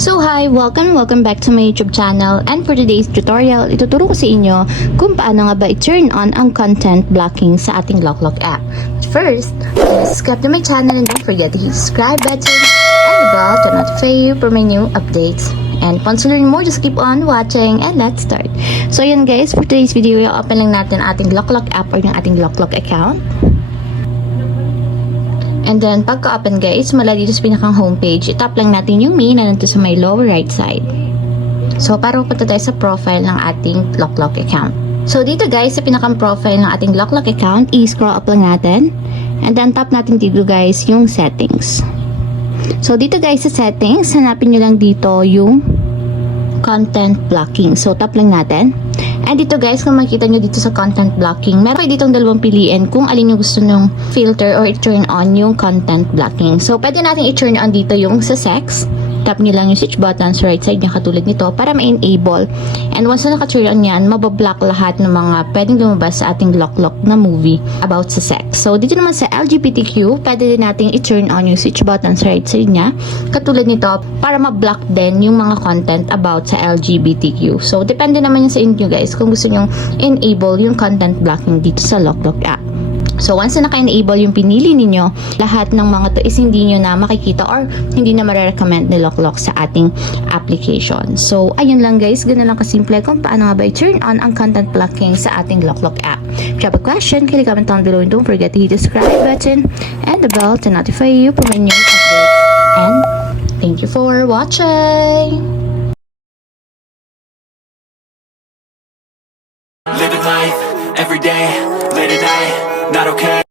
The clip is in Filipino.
So hi! Welcome back to my YouTube channel, and for today's tutorial, ituturo ko sa inyo kung paano nga ba i-turn on ang content blocking sa ating LOKLOK app. First, subscribe to my channel and don't forget to hit the subscribe button and the bell to notify you for my new updates. And once you learn more, just keep on watching and let's start. So yun guys, for today's video, i-open lang natin ating LOKLOK app or yung ating LOKLOK account. And then, pagka-open guys, mula dito sa pinakang homepage, itap lang natin yung me na nandito sa may lower right side. So, para punta tayo sa profile ng ating LOKLOK account. So, dito guys, sa pinakang profile ng ating LOKLOK account, i-scroll up lang natin. And then, tap natin dito guys, yung settings. So, dito guys sa settings, hanapin nyo lang dito yung content blocking. So, tap lang natin. And dito guys, kung makikita nyo dito sa content blocking, meron kayo ditong dalawang piliin kung alin yung gusto nyong filter or i-turn on yung content blocking. So, pwede natin i-turn on dito yung sa sex. Tap nyo lang yung switch button sa right side niya katulad nito para ma-enable. And once na naka-turn on yan, mabablock lahat ng mga pwedeng lumabas sa ating LOKLOK na movie about sa sex. So, dito naman sa LGBTQ, pwede din natin i-turn on yung switch button sa right side niya katulad nito para ma-block din yung mga content about sa LGBTQ. So, depende naman yun sa inyo guys kung gusto nyong enable yung content blocking dito sa LOKLOK app. So, once na naka-enable yung pinili ninyo, lahat ng mga to is hindi nyo na makikita or hindi na marirecommend ni LOKLOK sa ating application. So, ayun lang guys. Ganun lang kasimple kung paano nga ba i-turn on ang content blocking sa ating LOKLOK app. If you have a question, kindly comment down below and don't forget to hit the subscribe button and the bell to notify you for my new updates. And thank you for watching! Living life, every day, late at night, not okay.